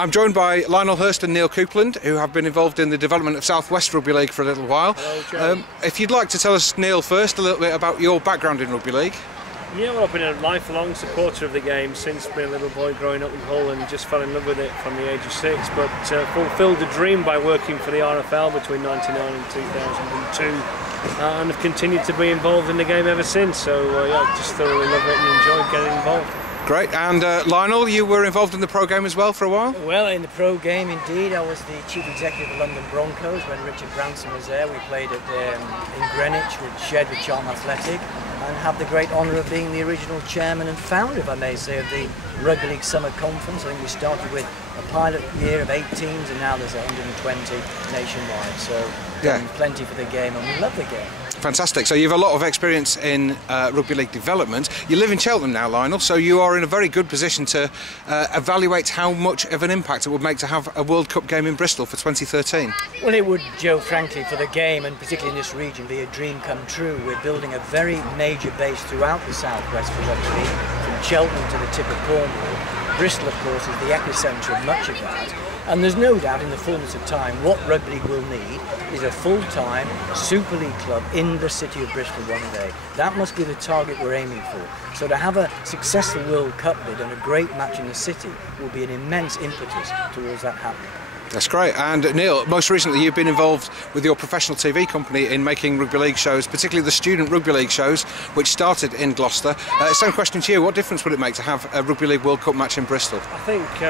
I'm joined by Lionel Hurst and Neal Coupland, who have been involved in the development of South West Rugby League for a little while. Hello, Joe. If you'd like to tell us, Neal, first a little bit about your background in rugby league. Yeah, well, I've been a lifelong supporter of the game since being a little boy growing up in Hull, and just fell in love with it from the age of 6, but fulfilled the dream by working for the RFL between 1999 and 2002, and have continued to be involved in the game ever since. So yeah, I just thoroughly love it and enjoy getting involved. Great. And Lionel, you were involved in the pro game as well for a while? Well, in the pro game indeed. I was the chief executive of London Broncos when Richard Branson was there. We played in Greenwich, with shared with Charlton Athletic, and had the great honour of being the original chairman and founder, if I may say, of the Rugby League Summer Conference. I think we started with a pilot year of 8 teams, and now there's 120 nationwide. So yeah, plenty for the game, and we love the game. Fantastic. So you have a lot of experience in rugby league development. You live in Cheltenham now, Lionel, so you are in a very good position to evaluate how much of an impact it would make to have a World Cup game in Bristol for 2013. Well, it would, Joe, frankly, for the game, and particularly in this region, be a dream come true. We're building a very major base throughout the southwest for rugby league, from Cheltenham to the tip of Cornwall. Bristol, of course, is the epicentre of much of that. And there's no doubt in the fullness of time what rugby league will need is a full-time Super League club in the city of Bristol one day. That must be the target we're aiming for. So to have a successful World Cup bid and a great match in the city will be an immense impetus towards that happening. That's great. And Neal, most recently you've been involved with your professional TV company in making rugby league shows, particularly the student rugby league shows, which started in Gloucester. Same question to you, what difference would it make to have a Rugby League World Cup match in Bristol? I think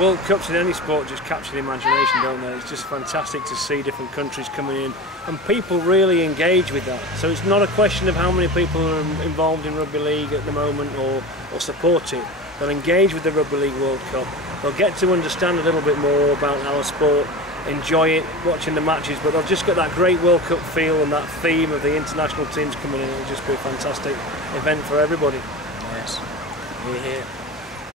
World Cups in any sport just capture the imagination, don't they? It's just fantastic to see different countries coming in, and people really engage with that. So it's not a question of how many people are involved in rugby league at the moment or support it. They'll engage with the Rugby League World Cup. They'll get to understand a little bit more about our sport, enjoy it, watching the matches, but they'll just get that great World Cup feel and that theme of the international teams coming in. It'll just be a fantastic event for everybody. Yes, we're here.